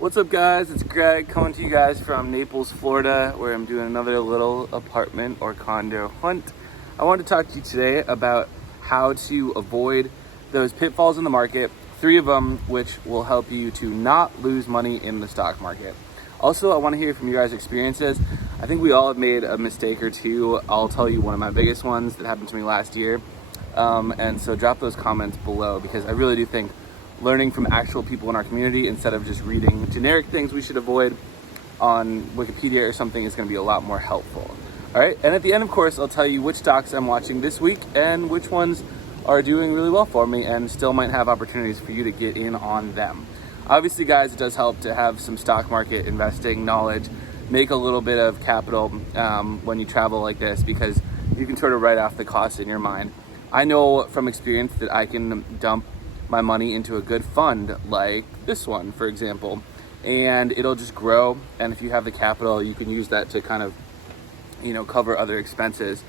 What's up, guys? It's Greg coming to you guys from Naples, Florida, where I'm doing another little apartment or condo hunt. I wanted to talk to you today about how to avoid those pitfalls in the market, 3 of them which will help you to not lose money in the stock market. Also, I want to hear from you guys' experiences. I think we all have made a mistake or two. I'll tell you one of my biggest ones that happened to me last year. And so drop those comments below, because I really do think learning from actual people in our community instead of just reading generic things we should avoid on Wikipedia or something is going to be a lot more helpful. All right, and at the end, of course, I'll tell you which stocks I'm watching this week and which ones are doing really well for me and still might have opportunities for you to get in on them. Obviously, guys, it does help to have some stock market investing knowledge, make a little bit of capital when you travel like this, because you can sort of write off the costs in your mind. I know from experience that I can dump my money into a good fund like this one, for example, and it'll just grow. And if you have the capital, you can use that to kind of, cover other expenses,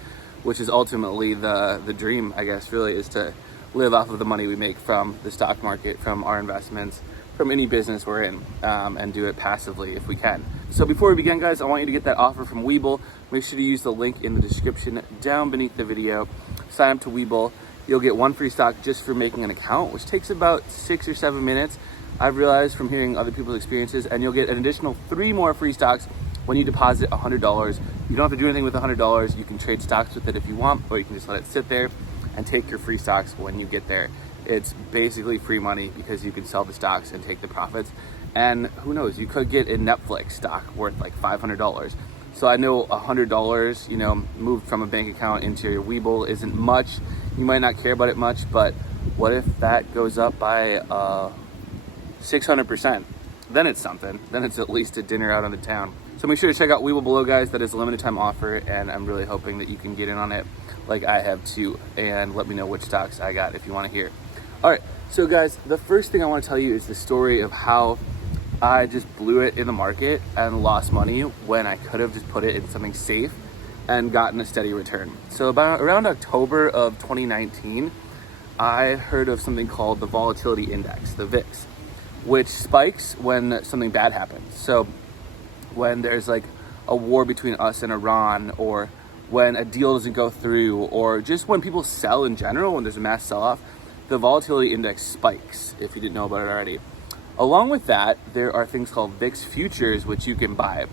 which is ultimately the dream, I guess, really, is to live off of the money we make from the stock market, from our investments, from any business we're in, and do it passively if we can. So before we begin, guys, I want you to get that offer from Webull. Make sure to use the link in the description down beneath the video. Sign up to Webull. You'll get 1 free stock just for making an account, which takes about 6 or 7 minutes, I've realized from hearing other people's experiences, and you'll get an additional 3 more free stocks when you deposit $100. You don't have to do anything with $100. You can trade stocks with it if you want, or you can just let it sit there and take your free stocks when you get there. It's basically free money because you can sell the stocks and take the profits. And who knows, you could get a Netflix stock worth like $500. So I know $100, moved from a bank account into your Webull isn't much. You might not care about it much, but what if that goes up by 600%? Then it's something. Then it's at least a dinner out on the town. So make sure to check out Webull below, guys. That is a limited time offer, and I'm really hoping that you can get in on it like I have too. And let me know which stocks I got if you want to hear. All right, so guys, the first thing I want to tell you is the story of how I just blew it in the market and lost money when I could have just put it in something safe and gotten a steady return. So around October of 2019, I heard of something called the Volatility Index, the VIX, which spikes when something bad happens. So when there's like a war between us and Iran, or when a deal doesn't go through, or just when people sell in general, when there's a mass sell-off, the Volatility Index spikes, if you didn't know about it already. Along with that, there are things called VIX futures, which you can buy.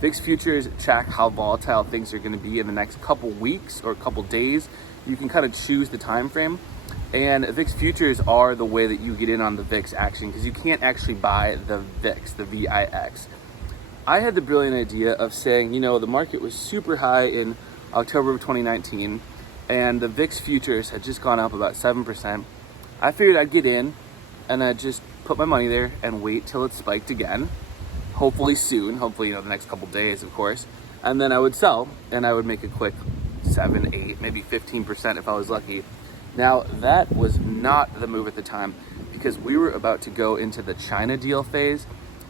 VIX futures track how volatile things are going to be in the next couple weeks or couple days. You can kind of choose the time frame. And VIX futures are the way that you get in on the VIX action, because you can't actually buy the VIX, the VIX. I had the brilliant idea of saying, the market was super high in October of 2019, and the VIX futures had just gone up about 7%. I figured I'd get in, and I'd just put my money there and wait till it spiked again. Hopefully soon, hopefully, the next couple days, of course. And then I would sell, and I would make a quick 7, 8, maybe 15% if I was lucky. Now, that was not the move at the time, because we were about to go into the China deal phase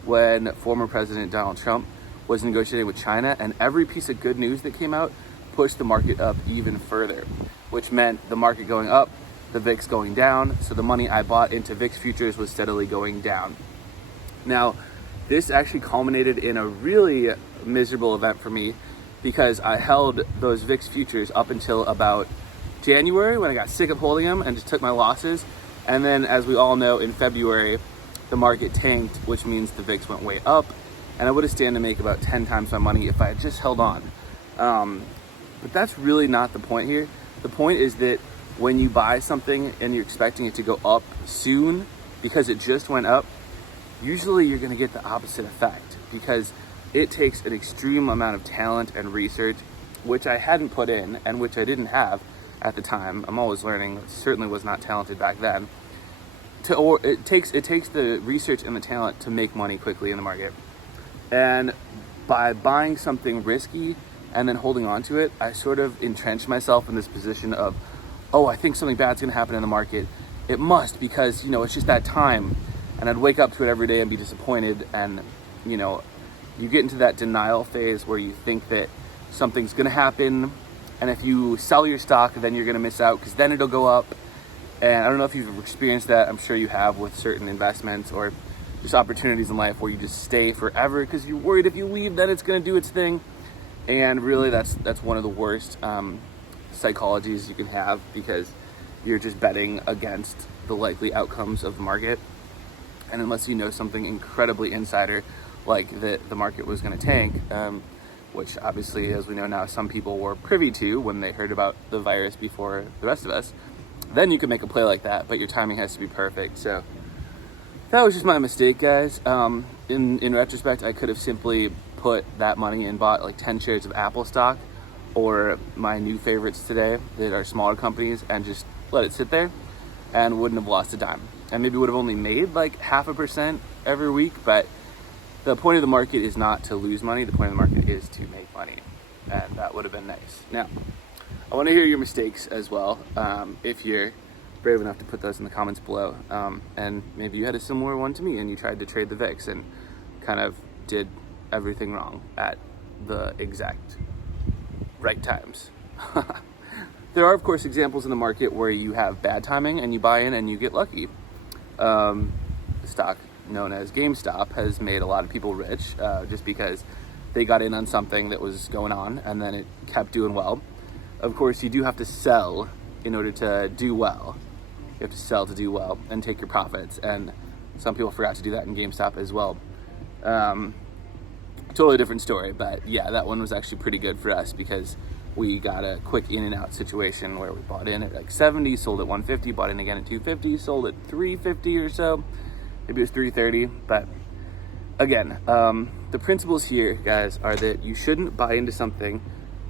when former President Donald Trump was negotiating with China, and every piece of good news that came out pushed the market up even further, which meant the market going up, the VIX going down, so the money I bought into VIX futures was steadily going down. Now, this actually culminated in a really miserable event for me, because I held those VIX futures up until about January, when I got sick of holding them and just took my losses. And then, as we all know, in February, the market tanked, which means the VIX went way up, and I would have stand to make about 10 times my money if I had just held on. But that's really not the point here. The point is that when you buy something and you're expecting it to go up soon because it just went up, usually you're going to get the opposite effect, because it takes an extreme amount of talent and research, which I hadn't put in and which I didn't have at the time. I'm always learning. Certainly was not talented back then. It takes the research and the talent to make money quickly in the market. And by buying something risky and then holding on to it, I sort of entrenched myself in this position of, I think something bad's going to happen in the market. It must, because, it's just that time. And I'd wake up to it every day and be disappointed. And, you get into that denial phase where you think that something's going to happen. And if you sell your stock, then you're going to miss out, because then it'll go up. And I don't know if you've experienced that. I'm sure you have with certain investments or just opportunities in life where you just stay forever because you're worried if you leave, then it's going to do its thing. And really, that's one of the worst psychologies you can have, because you're just betting against the likely outcomes of the market. And unless you know something incredibly insider, like that the market was going to tank, which obviously, as we know now, some people were privy to when they heard about the virus before the rest of us, then you can make a play like that, but your timing has to be perfect. So that was just my mistake, guys. In retrospect, I could have simply put that money and bought like 10 shares of Apple stock, or my new favorites today that are smaller companies, and just let it sit there and wouldn't have lost a dime. And maybe would have only made like 0.5% every week, but the point of the market is not to lose money. The point of the market is to make money, and that would have been nice. Now, I want to hear your mistakes as well, if you're brave enough to put those in the comments below. And maybe you had a similar one to me and you tried to trade the VIX and kind of did everything wrong at the exact right times. There are, of course, examples in the market where you have bad timing and you buy in and you get lucky. The stock known as GameStop has made a lot of people rich, just because they got in on something that was going on and then it kept doing well. Of course, you do have to sell in order to do well. You have to sell to do well and take your profits. And some people forgot to do that in GameStop as well. Totally different story, but yeah, that one was actually pretty good for us because we got a quick in and out situation where we bought in at like 70, sold at 150, bought in again at 250, sold at 350 or so. Maybe it was 330, but again, the principles here, guys, are that you shouldn't buy into something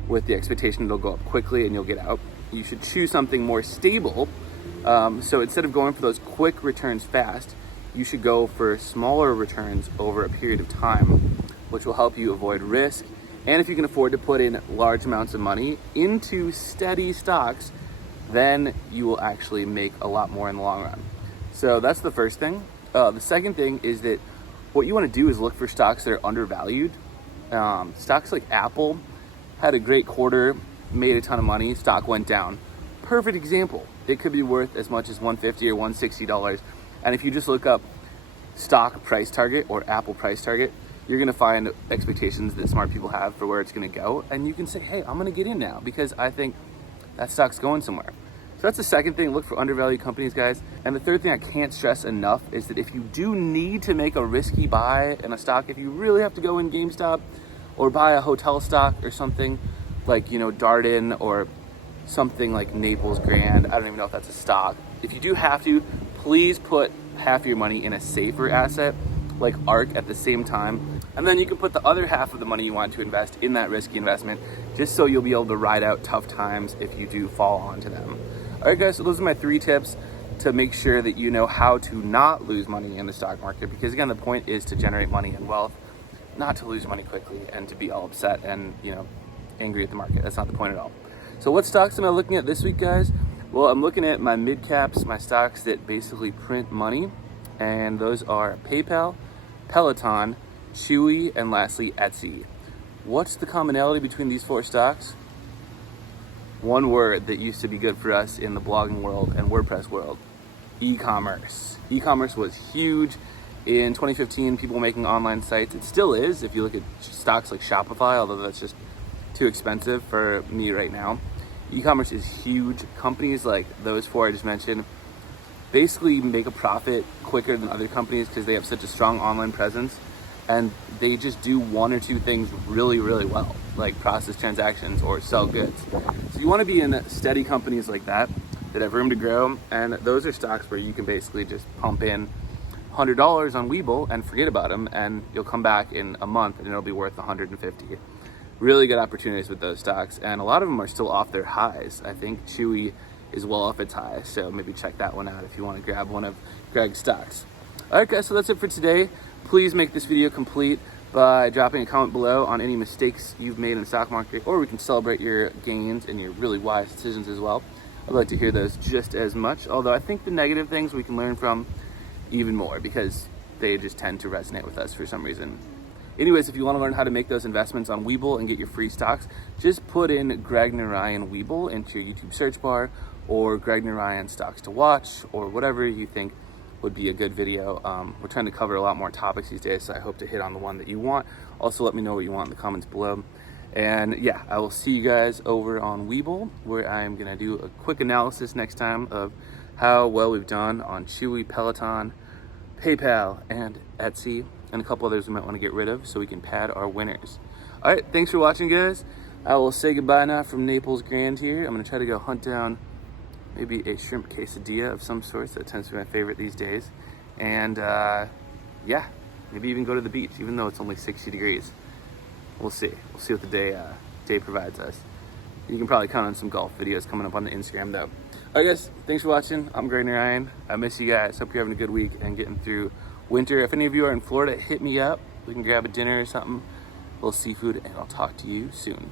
with the expectation it'll go up quickly and you'll get out. You should choose something more stable. So instead of going for those quick returns fast, you should go for smaller returns over a period of time, which will help you avoid risk. And if you can afford to put in large amounts of money into steady stocks, then you will actually make a lot more in the long run. So that's the first thing. The second thing is that what you want to do is look for stocks that are undervalued. Stocks like Apple had a great quarter, made a ton of money, stock went down. Perfect example. It could be worth as much as $150 or $160. And if you just look up stock price target or Apple price target, you're going to find expectations that smart people have for where it's going to go. And you can say, hey, I'm going to get in now because I think that stock's going somewhere. So that's the second thing. Look for undervalued companies, guys. And the third thing I can't stress enough is that if you do need to make a risky buy in a stock, if you really have to go in GameStop or buy a hotel stock or something like, Darden or something like Naples Grand, I don't even know if that's a stock. If you do have to, please put half your money in a safer asset like ARK at the same time. And then you can put the other half of the money you want to invest in that risky investment, just so you'll be able to ride out tough times if you do fall onto them. All right, guys, so those are my 3 tips to make sure that you know how to not lose money in the stock market. Because again, the point is to generate money and wealth, not to lose money quickly and to be all upset and, angry at the market. That's not the point at all. So what stocks am I looking at this week, guys? Well, I'm looking at my mid caps, my stocks that basically print money. And those are PayPal, Peloton, Chewy, and lastly, Etsy. What's the commonality between these 4 stocks? One word that used to be good for us in the blogging world and WordPress world: e-commerce. E-commerce was huge in 2015, people making online sites. It still is if you look at stocks like Shopify, although that's just too expensive for me right now. E-commerce is huge. Companies like those 4 I just mentioned basically make a profit quicker than other companies because they have such a strong online presence, and they just do 1 or 2 things really, really well, like process transactions or sell goods. So you want to be in steady companies like that have room to grow, and those are stocks where you can basically just pump in $100 on Webull and forget about them, and you'll come back in a month and it'll be worth $150. Really good opportunities with those stocks, and a lot of them are still off their highs. I think Chewy is well off its highs, so maybe check that one out if you want to grab one of Greg's stocks. All right, guys, so that's it for today. Please make this video complete by dropping a comment below on any mistakes you've made in the stock market, or we can celebrate your gains and your really wise decisions as well. I'd like to hear those just as much, although I think the negative things we can learn from even more because they just tend to resonate with us for some reason. Anyways, if you want to learn how to make those investments on Webull and get your free stocks, just put in Greg Narayan Webull into your YouTube search bar, or Greg Narayan stocks to watch, or whatever you think would be a good video. We're trying to cover a lot more topics these days, so I hope to hit on the one that you want. Also, let me know what you want in the comments below. And yeah, I will see you guys over on Webull, where I'm gonna do a quick analysis next time of how well we've done on Chewy, Peloton, PayPal, and Etsy, and a couple others we might want to get rid of so we can pad our winners. All right, thanks for watching, guys. I will say goodbye now from Naples Grand here. I'm gonna try to go hunt down maybe a shrimp quesadilla of some sort. That tends to be my favorite these days. And yeah, maybe even go to the beach, even though it's only 60 degrees. We'll see. We'll see what the day provides us. You can probably count on some golf videos coming up on the Instagram, though. All right, guys, thanks for watching. I'm Greg Ryan. I miss you guys. Hope you're having a good week and getting through winter. If any of you are in Florida, hit me up. We can grab a dinner or something, a little seafood, and I'll talk to you soon.